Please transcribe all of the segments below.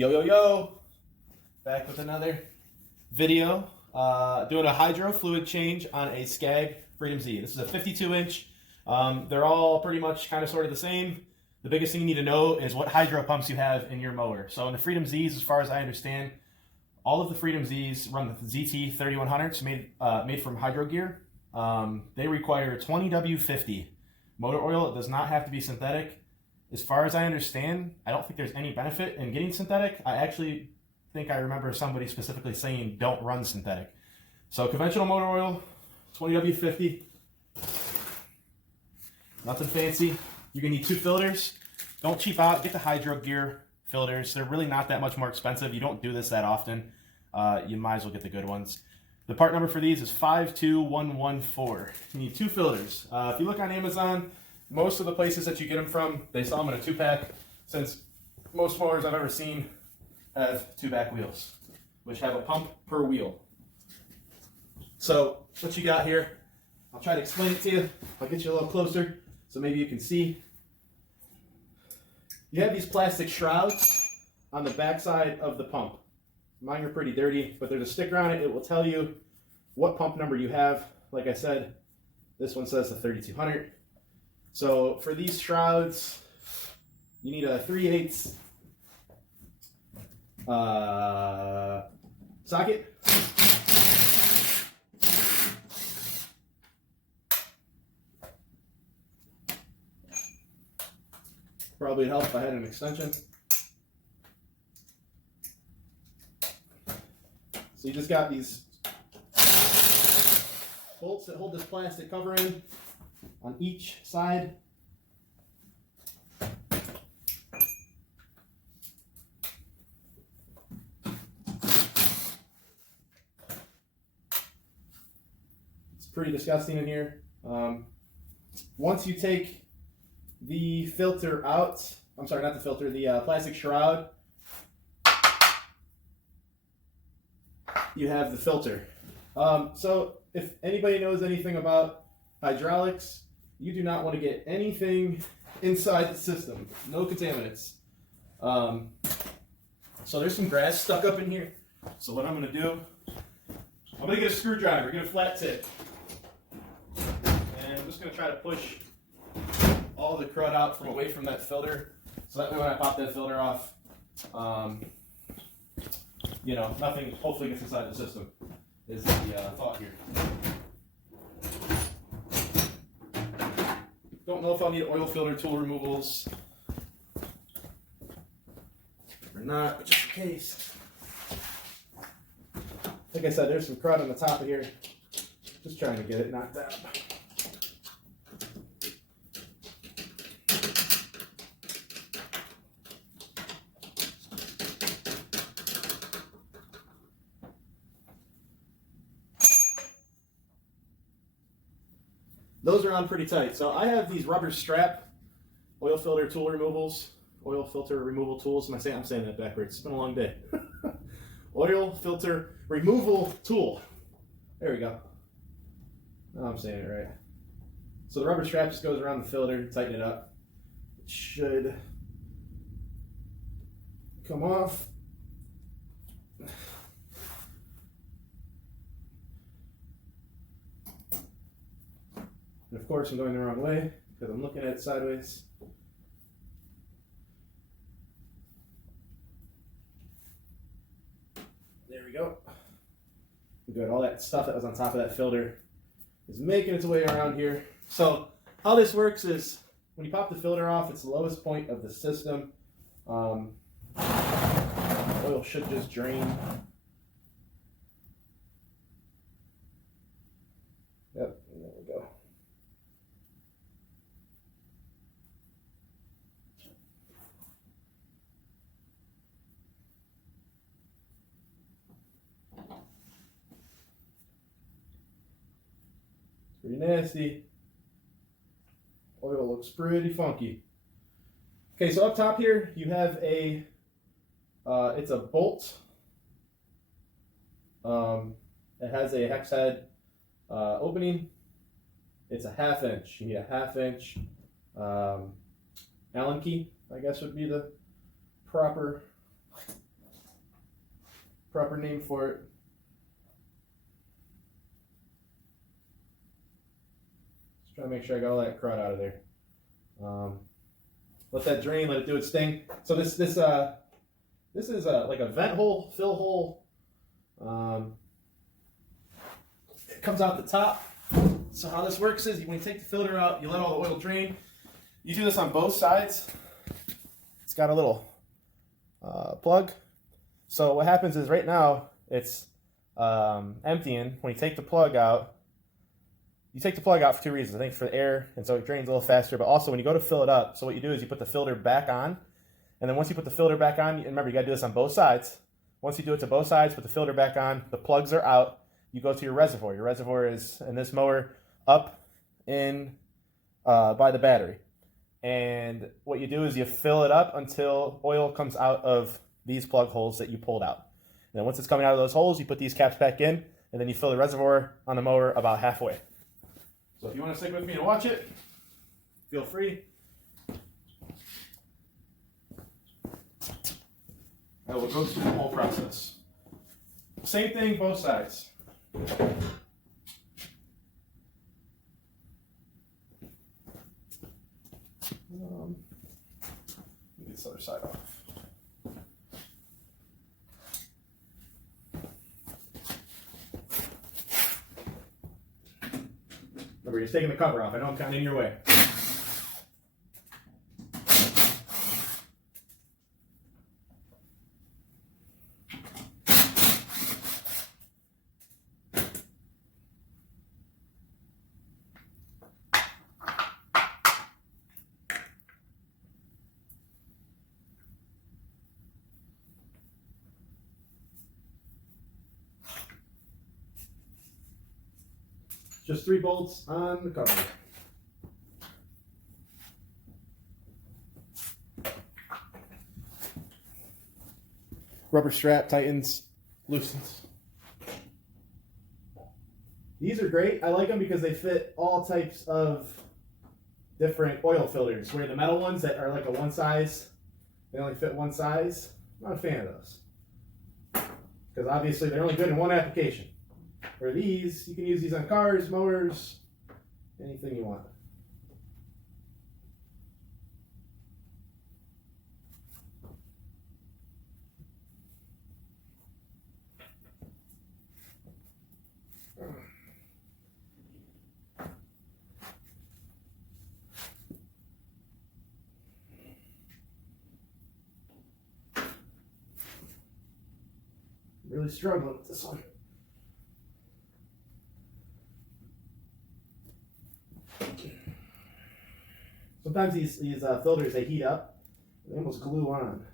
Yo, back with another video, doing a hydro fluid change on a Scag Freedom Z. This is a 52-inch. They're all pretty much kind of sort of the same. The biggest thing you need to know is what hydro pumps you have in your mower. So in the Freedom Zs, as far as I understand, all of the Freedom Zs run the ZT3100s made from HydroGear. They require 20W50 motor oil. It does not have to be synthetic. As far as I understand, I don't think there's any benefit in getting synthetic. I actually think I remember somebody specifically saying don't run synthetic. So conventional motor oil, 20W50. Nothing fancy. You're going to need 2 filters. Don't cheap out. Get the HydroGear filters. They're really not that much more expensive. You don't do this that often. You might as well get the good ones. The part number for these is 52114. You need 2 filters. If you look on Amazon, most of the places that you get them from, they sell them in a 2-pack, since most mowers I've ever seen have 2-pack wheels, which have a pump per wheel. So what you got here, I'll try to explain it to you. I'll get you a little closer so maybe you can see. You have these plastic shrouds on the backside of the pump. Mine are pretty dirty, but there's a sticker on it. It will tell you what pump number you have. Like I said, this one says the 3200. So for these shrouds, you need a 3/8 socket. Probably would help if I had an extension. So you just got these bolts that hold this plastic cover in on each side. It's pretty disgusting in here. Once you take the filter out, I'm sorry, not the filter, the plastic shroud, you have the filter. So if anybody knows anything about hydraulics, you do not want to get anything inside the system. No contaminants. So there's some grass stuck up in here. So what I'm going to do, I'm going to get a screwdriver, get a flat tip. And I'm just going to try to push all the crud out from away from that filter. So that way when I pop that filter off, you know, nothing hopefully gets inside the system is the thought here. Don't know if I'll need oil filter tool removals or not, but just in case. Like I said, there's some crud on the top of here. Just trying to get it knocked out. Those are on pretty tight. So I have these rubber strap oil filter tool removals, oil filter removal tools. I'm saying that backwards. It's been a long day. Oil filter removal tool. There we go. Now I'm saying it right. So the rubber strap just goes around the filter, tighten it up. It should come off. And of course I'm going the wrong way because I'm looking at it sideways. There we go. Good. All that stuff that was on top of that filter is making its way around here. So how this works is when you pop the filter off, it's the lowest point of the system. Oil should just drain. Yep, and there we go. Pretty nasty. Oil looks pretty funky. Okay, so up top here you have a, it's a bolt. It has a hex head opening. It's a 1/2 inch. You need a 1/2 inch Allen key, I guess would be the proper proper name for it. Just trying to make sure I got all that crud out of there. Let that drain, let it do its thing. So this is like a vent hole, fill hole. It comes out the top. So how this works is when you take the filter out, you let all the oil drain. You do this on both sides. It's got a little plug. So what happens is right now it's emptying. When you take the plug out, you take the plug out for two reasons. I think for the air, and so it drains a little faster, but also when you go to fill it up, so what you do is you put the filter back on, and then once you put the filter back on, and remember you gotta do this on both sides. Once you do it to both sides, put the filter back on, the plugs are out, you go to your reservoir. Your reservoir is, in this mower, up in by the battery. And what you do is you fill it up until oil comes out of these plug holes that you pulled out. And then once it's coming out of those holes, you put these caps back in, and then you fill the reservoir on the mower about halfway. So if you want to stick with me and watch it, feel free. I will go through the whole process. Same thing, both sides. Get this other side off. Remember, you're taking the cover off. I know I'm kind of in your way. Just 3 bolts on the cover. Rubber strap tightens, loosens. These are great. I like them because they fit all types of different oil filters. Where the metal ones that are like a one size, they only fit one size. I'm not a fan of those. Because obviously they're only good in one application. Where these, you can use these on cars, motors, anything you want. Really struggling with this one. Sometimes these filters, they heat up, they almost glue on.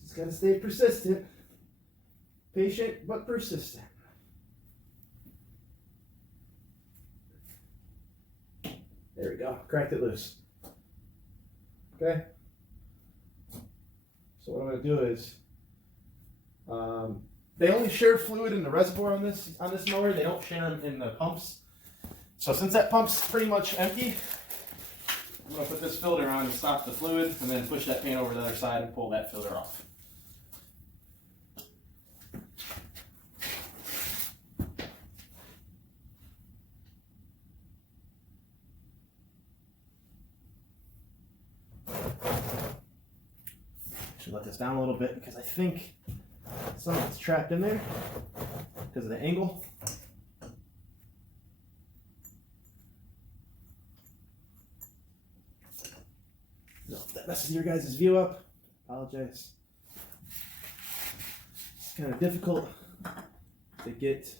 Just gotta stay persistent. Patient, but persistent. There we go, cracked it loose. Okay? So what I'm gonna do is, they only share fluid in the reservoir on this mower, they don't share them in the pumps. So since that pump's pretty much empty, I'm going to put this filter on to stop the fluid and then push that pan over to the other side and pull that filter off. Should let this down a little bit because I think some of it's trapped in there because of the angle. No, that messes your guys' view up. Apologize. It's kind of difficult to get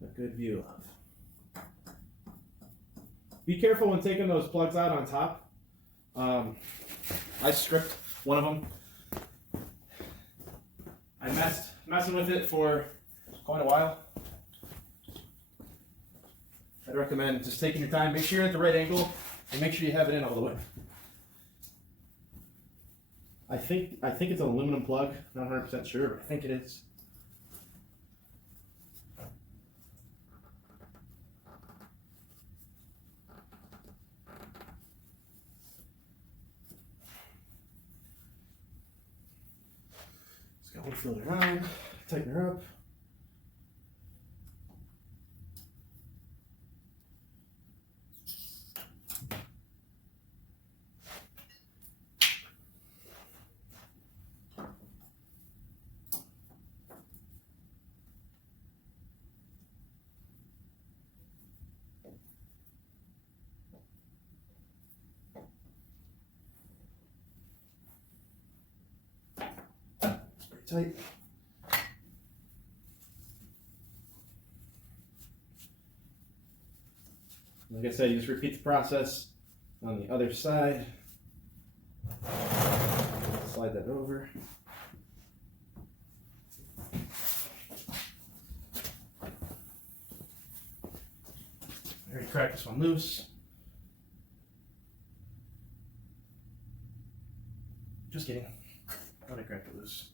a good view of. Be careful when taking those plugs out on top. I stripped one of them. I messing with it for quite a while. I'd recommend just taking your time. Make sure you're at the right angle and make sure you have it in all the way. I think it's an aluminum plug. Not 100% sure, but I think it is. Put the filter on, tighten her up. Tight. Like I said, you just repeat the process on the other side. Slide that over. I already cracked this one loose. Just kidding. I already cracked it loose.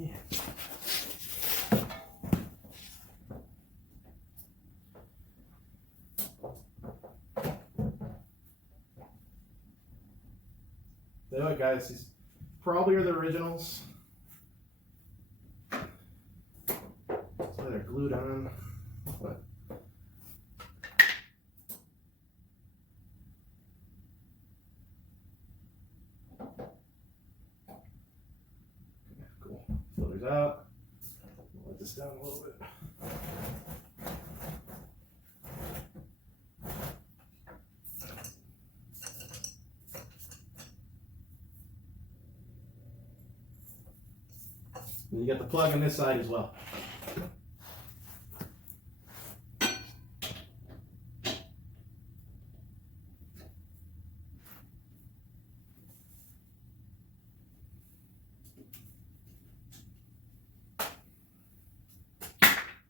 Yeah. There you go, guys. These probably are the originals. So they're glued on. But cool. Filters out. Let this down a little bit. And you got the plug on this side as well.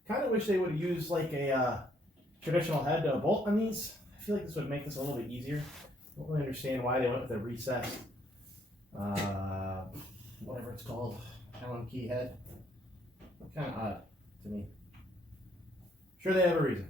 Kind of wish they would have used like a traditional head to bolt on these. I feel like this would make this a little bit easier. I don't really understand why they went with a recessed, whatever it's called, Allen key head. Kind of odd to me. Sure, they have a reason.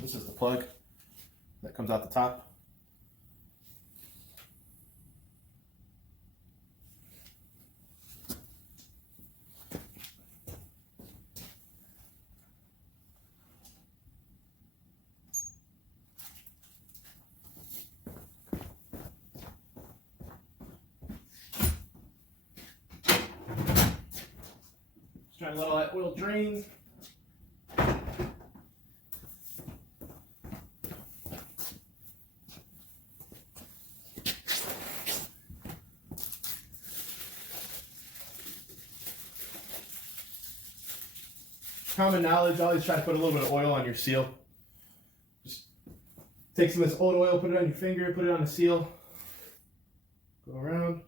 This is the plug that comes out the top. Just trying to let all that oil drain. Common knowledge, always try to put a little bit of oil on your seal. Just take some of this old oil, put it on your finger, put it on the seal. Go around.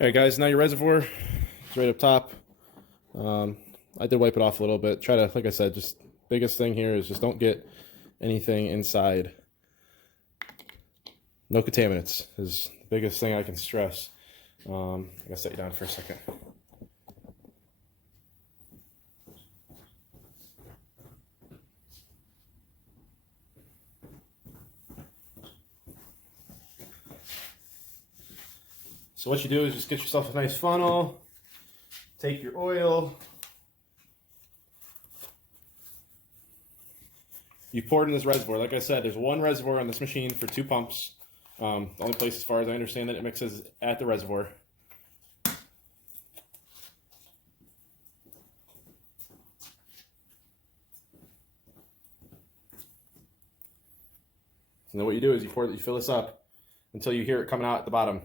Alright guys, now your reservoir is right up top. I did wipe it off a little bit. Try to, like I said, just biggest thing here is just don't get anything inside. No contaminants is the biggest thing I can stress. I gotta set you down for a second. So what you do is just get yourself a nice funnel, take your oil, you pour it in this reservoir. Like I said, there's one reservoir on this machine for 2 pumps. The only place, as far as I understand, that it mixes at the reservoir. And then what you do is you fill this up until you hear it coming out at the bottom.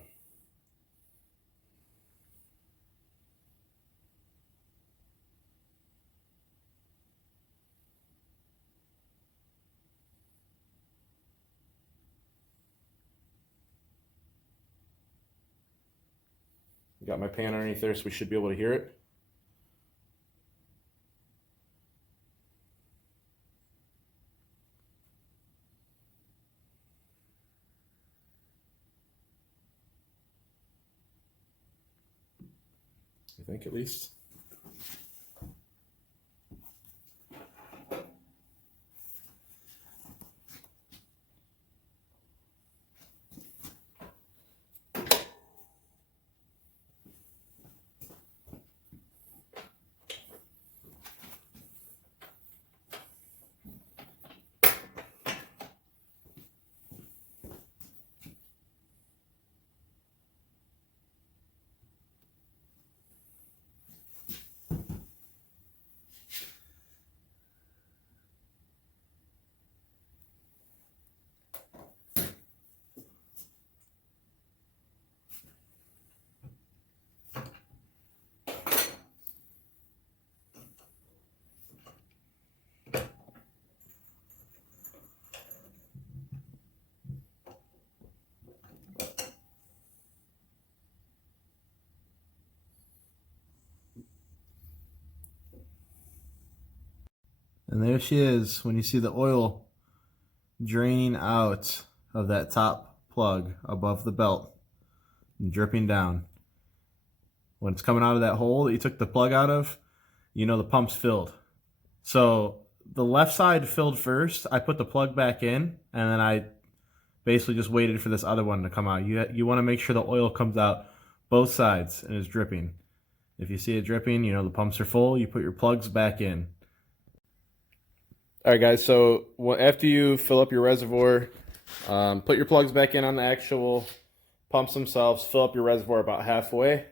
Got my pan underneath there, so we should be able to hear it. I think, at least. And there she is when you see the oil draining out of that top plug above the belt and dripping down. When it's coming out of that hole that you took the plug out of, you know the pump's filled. So the left side filled first. I put the plug back in, and then I basically just waited for this other one to come out. You want to make sure the oil comes out both sides and is dripping. If you see it dripping, you know the pumps are full. You put your plugs back in. Alright guys, so after you fill up your reservoir, put your plugs back in on the actual pumps themselves, fill up your reservoir about halfway.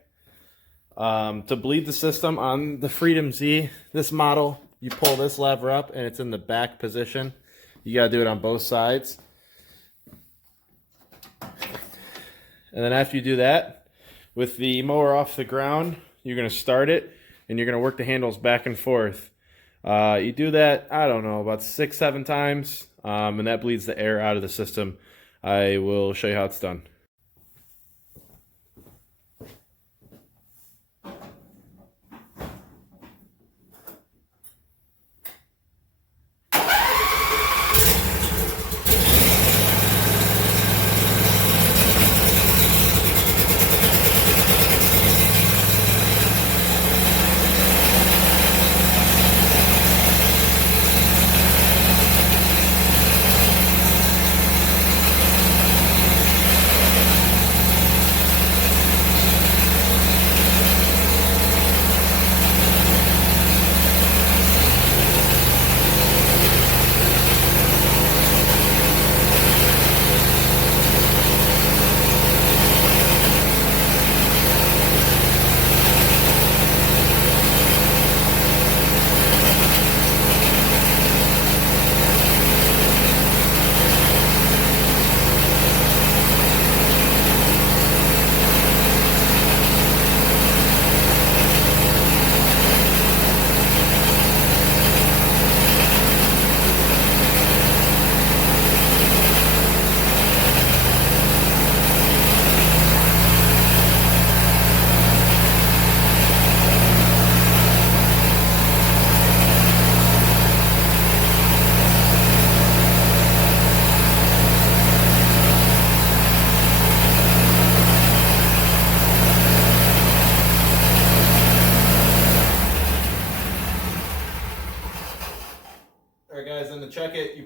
To bleed the system on the Freedom Z, this model, you pull this lever up and it's in the back position. You got to do it on both sides. And then after you do that, with the mower off the ground, you're going to start it and you're going to work the handles back and forth. You do that, I don't know, about 6-7 times, and that bleeds the air out of the system. I will show you how it's done.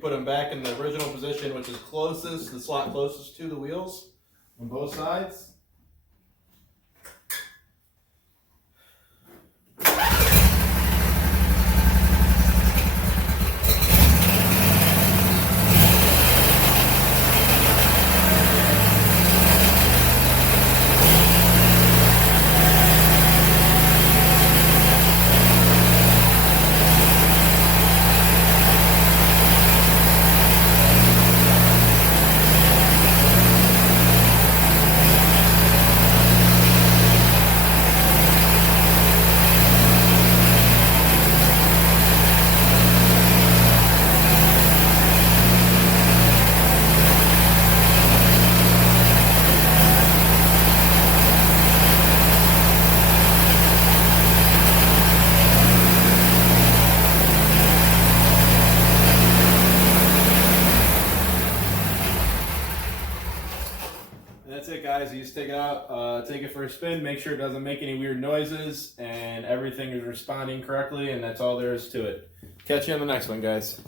put them back in the original position, which is closest, the slot closest to the wheels on both sides. That's it, guys. You just take it out, take it for a spin, make sure it doesn't make any weird noises, and everything is responding correctly, and that's all there is to it. Catch you on the next one, guys.